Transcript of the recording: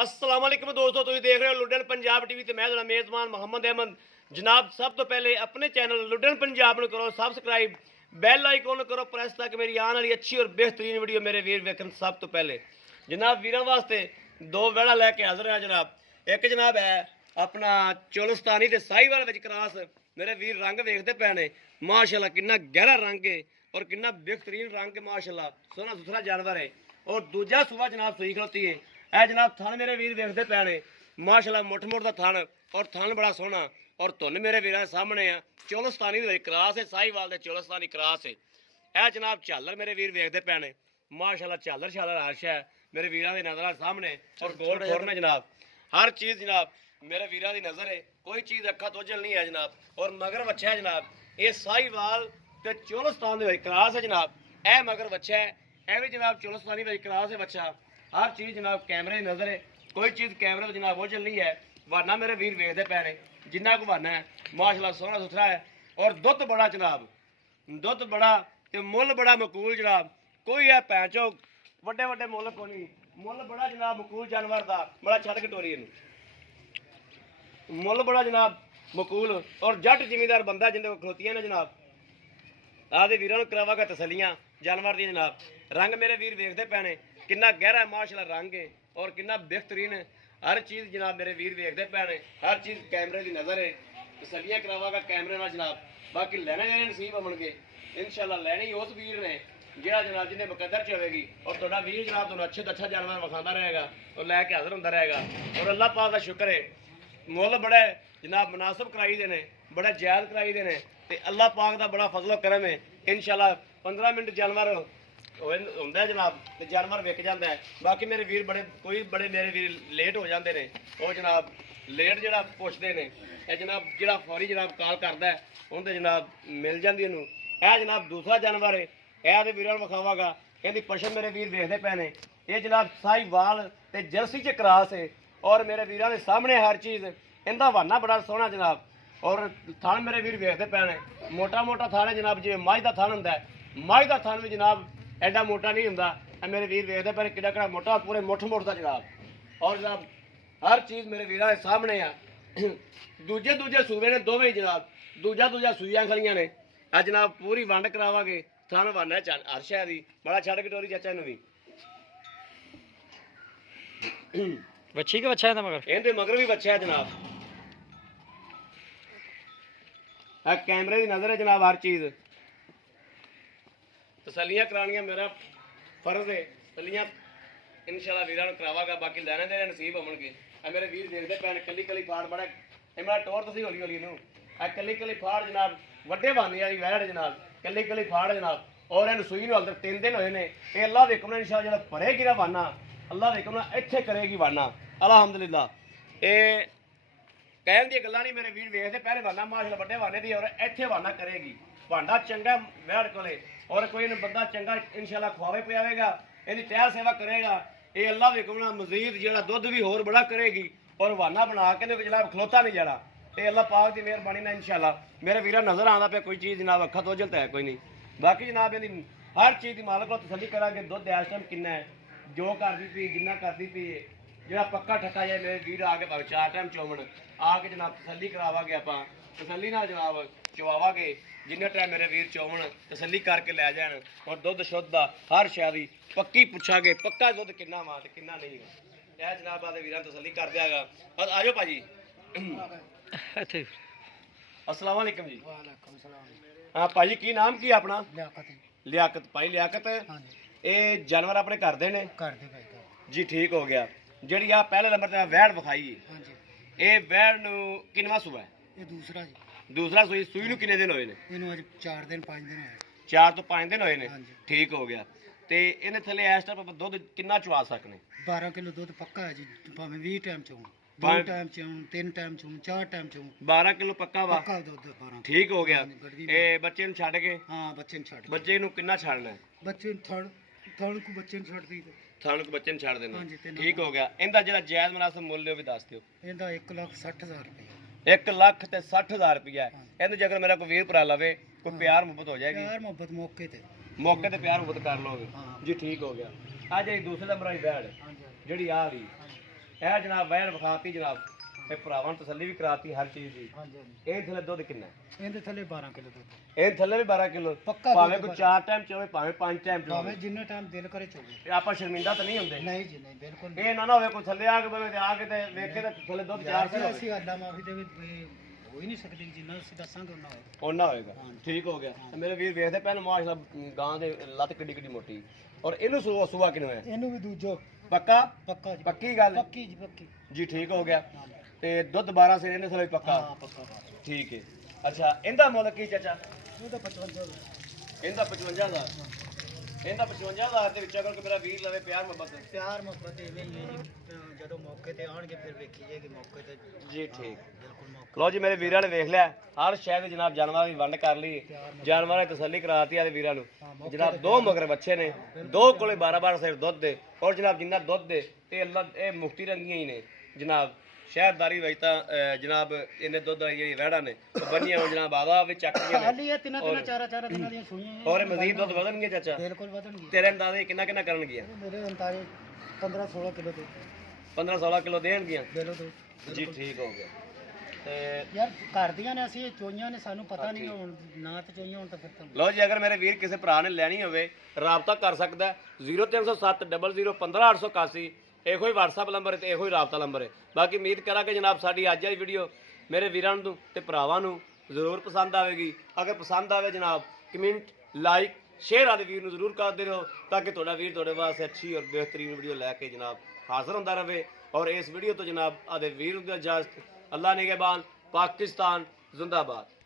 अस्सलाम वालेकुम दोस्तों, तुम देख रहे हो लुडन पंजाब टीवी ते मैं तुहाडा मेज़बान मोहम्मद अहमद। जनाब सब तो पहले अपने चैनल लुडन पंजाब करो सबसक्राइब, बैल आइकॉन करो प्रेस ताकि मेरी आने वाली अच्छी और बेहतरीन वीडियो मेरे वीर वेखन सब तो पहले। जनाब वीरों वास्ते दो वेड़ा लैके हाजिर है जनाब। एक जनाब है अपना चोलस्तानी ते साहिवाल विच क्रॉस। मेरे वीर रंग वेखते पे ने माशाल्लाह, कितना गहरा रंग है और कितना बेहतरीन रंग है माशाल्लाह, सोहना सुथरा जानवर है। और दूजा सुबह जनाब सुई खलोती है। ए जनाब थन मेरे वीर देखते पे ने माशाल्लाह, मुठ मुठ का थन और थन बड़ा सोहना। और धुन मेरे वीर सामने आ चोलस्तानी क्रॉस है, साहिवाल दे चोलस्तानी क्रॉस है। ए जनाब झालर मेरे वीर वेखते पे ने माशाल्लाह, झालर शालर हर्ष है मेरे वीरों की नज़र सामने। और गोल ठोर में जनाब हर चीज़ जनाब मेरे वीरों की नज़र है, कोई चीज़ अखा तोजल नहीं है जनाब। और मगर बच्चा है जनाब, ये साहिवाल ते चोलस्तान दे क्रॉस है जनाब। ए मगर बच्चा है, ए भी जनाब चोलस्तानी दे क्रॉस है बच्चा। हर चीज़ जनाब कैमरे की नज़र है, कोई चीज़ कैमरे तो जनाब ओझल नहीं है। वाना मेरे वीर वेखते पे ने जिन्ना को वाना है माशाल्लाह, सोहना सुथरा है। और दुध बड़ा जनाब, दुध बड़ा ते मुल बड़ा मकूल जनाब। कोई है पैंचो वड्डे वड्डे मुल को नहीं, मुल बड़ा जनाब मकूल जानवर का। बड़ा छड़ कटोरी मुल बड़ा जनाब मकूल। और जट जिमीदार बंदा जिंदे को खलोतियां ने जनाब। आदे वीरों करावागा तसलियां जानवर दी जनाब। रंग मेरे वीर वेखते पे ने कितना गहरा माशाल्लाह रंग है और कितना बेहतरीन है। हर चीज़ जनाब मेरे वीर वेखते पे ने, हर चीज़ कैमरे की नज़र है। तसलियां करावागा कैमरे नाल जनाब। बाकी लैने देने नसीब होणगे इंशाल्लाह। लैनी उस वीर ने जिहड़ा जनाब जिन्हें मुकद्दर च होवेगी। और तुहाडा वीर जनाब तुहानूं अच्छे तो अच्छा जानवर विखांदा रहेगा और लैके हाज़र हुंदा रहेगा। और अल्लाह पाक दा शुक्र है, मुल बड़े जनाब मुनासिब कराई दे ने, बड़े जायज़ कराई दे ने। ते अल्लाह पाक दा बड़ा फजलो करम है। इंशाल्लाह 15 मिनट जानवर होंदा है जनाब ते जानवर विक जाता है। बाकी मेरे वीर बड़े कोई बड़े मेरे वीर लेट हो जाते हैं, वो जनाब लेट जरा पुछते हैं। यह जनाब जो फौरी जनाब कॉल करता है उनते जनाब मिल जाती है। यह जनाब दूसरा जानवर है, यह तो वीरों विखावागा। इहदी पशम मेरे वीर देखते पे ने। ये जनाब साहिवाल ते जर्सी च क्रॉस है। और मेरे वीरों के सामने हर चीज़ इनका वाना बड़ा सोहना जनाब। और थान मेरे वीर वेखते पे ने मोटा मोटा थान है जनाब, जिवें मझ का थान होंदा है। मझ का थान भी जनाब एडा मोटा नहीं होंदा। मेरे वीर वेखते पे किड्डा किड्डा मोटा पूरे मुठ मुठ का जनाब। और जनाब हर चीज़ मेरे वीरों के सामने आ। दूजे दूजे सूबे ने दोवें जनाब, दूजा दूजा सूइयां खड़ियां ने। अज जनाब पूरी वंड करावांगे। थान वाना है हर शह दी बड़ा छड़ कटोरी चाचा इनू भी बच्ची के बच्चा है मगर इहदे मगर भी बच्चा है जनाब। कैमरे की नज़र है जनाब। हर चीज़ तसलियां करानियां मेरा फर्ज है। तसलियां इंशाल्लाह वीरां नूं करावागा। बाकी लैने देने नसीब होणगे। मेरे वीर देखते पे ने कली कली फाड़ बड़ा मेरा टोर तुसीं हौली हौली नूं कली कली फाड़ जनाब। वड्डे बाने वाली वैड़ जनाब, कली कली फाड़ जनाब। और इन सूई नूं हाले 3 दिन होए ने। ये अल्लाह दे हुक्म नाल इंशाल्लाह जो भरेगी ना वाना, अल्लाह दे हुक्म नाल इत्थे करेगी वाना अलहमदुलिल्लाह। ये कहन दी गल्लां नहीं, मेरे वीर वेखते पहले वाना माशाल्लाह वड्डे वाने दी। और इत्थे वाना करेगी भांडा चंगा वैड़ कोले। और कोई बंदा चंगा इंशाल्लाह खवावे पियावेगा, इहदी तैयार सेवा करेगा। ये अल्लाह दे हुक्म नाल मजीद जिहड़ा दुध भी होर बड़ा करेगी। और वाना बना के जनाब खलोता नहीं जाना। ये अल्लाह पाक की मेहरबानी नाल इंशाल्लाह मेरे वीरा नज़र आंदा पे कोई चीज़ जनाब अखा तो जलता है कोई नहीं। बाकी जनाब इहदी हर चीज़ की मालक को तसल्ली करांगे। दुध इस टाइम कितना है, जो करती पी जिन्ना करती पी जो पक्का ठक्का जाए मेरे वीर आके भावे 4 टाइम चौवन आके जनाब तसल्ली करावांगे। आप तसल्ली नाल जनाब चवावांगे जिन्ने टाइम मेरे वीर चौवन तसल्ली करके लै जान। और दुध शुद्ध हर शह की पक्की पुछांगे पक्का दुध किन्ना वा ते किन्ना नहीं है। यह जनाब आदे वीरां तसल्ली कर दियागा। और आ जाओ भाजी। अस्सलाम वालेकुम जी। हाँ भाजी की नाम की अपना? लियाकत। भाई लियाकत ये जानवर अपने घर दे ने जी? ठीक हो गया। जी आ पहले नंबर ते वैड़ विखाई है, ये वैड़ नूं किनवा सूआ है? ये दूसरा जी। दूसरा सूई सूई नूं किन्ने दिन होए ने? इन्हों अज 4 दिन 5 दिन है। 4 तो 5 दिन होए ने। हाँ जी। ठीक हो गया। ते इहने थले इस टाइम दुध किन्ना चवा सकने? 12 किलो दूध पक्का है जी। भावें 20 टाइम चूं, 2 पाँच- टाइम चूं, 3 टाइम चूं, 4 टाइम चूं, 12 किलो पक्का वा। पक्का दूध 12। ठीक हो गया। हाँ जी, गड़वी में। ये बच्चे नूं छड्ड के हाँ बच्चे ने छड़ बच्चे नूं किन्ना छड्डना है? बच्चे थड़ थड़ को बच्चे ने छड़ दी। थानू को बच्चे नूं छड्ड देना। हाँ जी, तीन ठीक हो गया। इहदा जिहड़ा जायज़ मुनासिब मुੱਲ है वो भी दस दिओ। इनका 1,60,000 रुपये 1,60,000 रुपया है। ਇਹਨੂੰ ਜੇ ਅਗਰ ਮੇਰਾ ਕੋਈ ਵੀਰ ਭਰਾ ਲਵੇ ਕੋਈ ਪਿਆਰ ਮੁਹੱਬਤ ਹੋ ਜਾਏਗੀ। यार मोहब्बत मौके थे। मौके ਤੇ ਪਿਆਰ ਮੁਹੱਬਤ ਕਰ ਲੋਗੇ हाँ ਜੀ। ਠੀਕ ਹੋ ਗਿਆ। ਅੱਜ ਇਹ ਦੂਸਰੇ ਨੰਬਰ ਵਾਲੀ ਬੈੜ हाँ जी। ਜਿਹੜੀ ਆ ਗਈ ਇਹ ਜਨਾਬ ਵੈਰ ਵਿਖਾਤੀ ਜਨਾਬ, ਤੇ ਭਰਾਵਾਂ ਨੂੰ ਤਸੱਲੀ ਵੀ ਕਰਾਤੀ ਹਰ ਚੀਜ਼ ਦੀ। ਹਾਂਜੀ ਹਾਂਜੀ ਇਹ ਥੱਲੇ ਦੁੱਧ ਕਿੰਨਾ? ਇਹਦੇ ਥੱਲੇ 12 ਕਿਲੋ ਦੁੱਧ ਇਹ ਥੱਲੇ ਵੀ 12 ਕਿਲੋ, ਪੱਕਾ ਭਾਵੇਂ ਦੁੱਧ ਕੋਈ 4 ਟਾਈਮ ਚੋਵੇ ਭਾਵੇਂ 5 ਟਾਈਮ ਭਾਵੇਂ ਚੋਵੇ, ਜਿੰਨਾ ਟਾਈਮ ਦਿਲ ਕਰੇ ਚੋਵੇ। ਤੇ ਆਪਾਂ ਸ਼ਰਮਿੰਦਾ ਤਾਂ ਨਹੀਂ ਹੁੰਦੇ। ਨਹੀਂ ਜੀ ਨਹੀਂ, ਬਿਲਕੁਲ ਨਹੀਂ। ਇਹ ਨਾ ਹੋਵੇ ਕੋਈ ਥੱਲੇ ਆ ਕੇ ਬਵੇ ਤੇ ਆ ਕੇ ਤੇ ਵੇਖ ਕੇ ਤੇ ਥੱਲੇ ਦੁੱਧ 4 ਜੇ ਹੋਵੇ, ਅਸੀਂ ਅੱਲਾ ਮਾਫੀ ਦੇ ਵਿੱਚ ਹੋ ਹੀ ਨਹੀਂ ਸਕਦੀ, ਜਿੰਨਾ ਅਸੀਂ ਦੱਸਾਂਗੇ ਉਹਨਾਂ ਹੋਏਗਾ। ਉਹਨਾਂ ਹੋਏਗਾ। ਹਾਂਜੀ। ਠੀਕ ਹੋ ਗਿਆ। ਤੇ ਮੇਰੇ ਵੀਰ ਵੇਖਦੇ ਪੈਣ ਮਾਸ਼ਾਅੱਲਾ ਗਾਂ ਦੇ ਲੱਤ ਕਿੱਡੀ ਕਿੱਡੀ ਮੋਟੀ, ਔਰ ਇਹਨੂੰ ਸੁਆ ਕਿਨੂੰ ਹੈ? ਇਹਨੂੰ ਵੀ ਦੂਜੋ ਪੱਕਾ? ਪੱਕਾ ਜੀ, ਪੱਕੀ ਗੱਲ ਪੱਕੀ ਜੀ ਪੱਕੀ। ਜੀ। ਠੀਕ ਹੋ ਗਿਆ। ਹਾਂਜੀ। ਤੇ ਦੁੱਧ 12 ਸਿਰ ਇਹਨੇ ਥੱਲੇ ਪੱਕਾ? ਹਾਂ ਪੱਕਾ ਪੱਕਾ। ਠੀਕ ਹੈ। ਅੱਛਾ ਇਹਦਾ ਮੁੱਲ ਕੀ ਚਾਚਾ? ਉਹਦਾ 55 ਦਾ। ਇਹਦਾ 55,000। ਇਹਦਾ 55,000 ਦੇ ਵਿੱਚ ਅਗਰ ਕੋਈ ਮੇਰਾ ਵੀਰ ਲਵੇ ਪਿਆਰ ਮੁਹੱਬਤ ਪਿਆਰ ਮੁਹੱਬਤ ਐਵੇਂ ਹੀ ਹੈ ਜੀ, ਜਦੋਂ ਮੌਕੇ ਤੇ ਆਣਗੇ ਫਿਰ ਵੇਖੀ ਜਾਏਗੀ ਮੌਕੇ ਤੇ। ਜੀ ਠੀਕ। ਬਿਲਕੁਲ ਮੌਕੇ ਲਓ ਜੀ ਮੇਰੇ ਵੀਰਾਂ ਨੇ ਵੇਖ ਲਿਆ, ਹਰ ਸ਼ਹਿਰ ਦੇ ਜਨਾਬ ਜਾਨਵਰਾਂ ਦੀ ਵੰਡ ਕਰ ਲਈ, ਜਾਨਵਰਾਂ ਦੀ ਤਸੱਲੀ ਕਰਾਤੀ ਆਦੇ ਵੀਰਾਂ ਨੂੰ। ਜਨਾਬ 2 ਮਗਰ ਬੱਚੇ ਨੇ, 2 ਕੋਲੇ 12-12 ਸਿਰ ਦੁੱਧ ਦੇ, ਔਰ ਜਨਾਬ ਜਿੰਨਾ ਦੁੱਧ ਦੇ ਤੇ ਅੱਲਾ ਇਹ ਮੁਫਤੀ ਰੰਗੀਆਂ ਹੀ ਨੇ ਜਨਾਬ। ਸ਼ਹਿਰਦਾਰੀ ਵਿੱਚ ਤਾਂ ਜਨਾਬ ਇਹਨੇ ਦੁੱਧ ਵਾਲੀ ਜਿਹੜੀ ਵਹਿੜਾਂ ਨੇ ਉਹ ਬੰਨੀਆਂ ਹੋਣ ਜਨਾਬ ਆਦਾ ਵਿੱਚ ਚੱਕੀਆਂ ਨੇ, ਹਾਲੀ ਇਹ ਤਿੰਨਾਂ ਚਾਰਾਂ ਦਿਨਾਂ ਦੀਆਂ ਸੂਈਆਂ ਨੇ। ਔਰ ਇਹ ਮਜ਼ੀਦ ਦੁੱਧ ਵਧਣਗੇ ਚਾਚਾ? ਬਿਲਕੁਲ ਵਧਣਗੀ। ਤੇਰੇ ਅੰਦਾਜ਼ੇ ਕਿੰਨਾ ਕਿੰਨਾ ਕਰਨਗੀਆਂ? ਮੇਰੇ ਅੰਦਾਜ਼ੇ 15-16 ਕਿਲੋ ਦੇ 15-16 ਕਿਲੋ ਦੇਣਗੀਆਂ ਬਿਲੋ ਦੋ। ਜੀ। ਠੀਕ ਹੋ ਗਿਆ। ਤੇ ਯਾਰ ਘਰ ਦੀਆਂ ਨੇ, ਅਸੀਂ ਚੋਈਆਂ ਨੇ, ਸਾਨੂੰ ਪਤਾ ਨਹੀਂ ਹੁਣ ਨਾ ਤੇ ਚੋਈਆਂ ਹੁਣ ਤਾਂ ਫਿਰ ਤਾਂ। ਲਓ ਜੀ ਅਗਰ ਮੇਰੇ ਵੀਰ ਕਿਸੇ ਭਰਾ ਨੇ ਲੈਣੀ ਹੋਵੇ ਰਾਬਤਾ ਕਰ ਸਕਦਾ 0307 00 15881। ਇਹੋ ਹੀ WhatsApp ਨੰਬਰ ਤੇ ਇਹੋ ਹੀ ਰਾਬਤਾ ਨੰਬਰ ਹੈ। ਬਾਕੀ ਉਮੀਦ ਕਰਾਂਗੇ ਜਨਾਬ ਸਾਡੀ ਅੱਜ ਵਾਲੀ ਵੀਡੀਓ ਮੇਰੇ ਵੀਰਾਂ ਨੂੰ ਤੇ ਭਰਾਵਾਂ ਨੂੰ ਜ਼ਰੂਰ ਪਸੰਦ ਆਵੇਗੀ। ਅਗਰ ਪਸੰਦ ਆਵੇ ਜਨਾਬ ਕਮੈਂਟ ਲਾਈਕ ਸ਼ੇਅਰ ਆਦੇ ਵੀਰ ਨੂੰ ਜ਼ਰੂਰ ਕਰਦੇ ਰਹੋ, ਤਾਂ ਕਿ ਤੁਹਾਡਾ ਵੀਰ ਤੁਹਾਡੇ ਵਾਸਤੇ ਅੱਛੀ ਔਰ ਬਿਹਤਰੀਨ ਵੀਡੀਓ ਲੈ ਕੇ ਜਨਾਬ ਹਾਜ਼ਰ ਹੁੰਦਾ ਰਹੇ। ਔਰ ਇਸ ਵੀਡੀਓ ਤੋਂ ਜਨਾਬ ਆਦੇ ਵੀਰ ਨੂੰ ਇਜਾਜ਼ਤ। ਅੱਲਾ ਨਿਗਹਿਬਾਨ। ਪਾਕਿस्तान जिंदाबाद।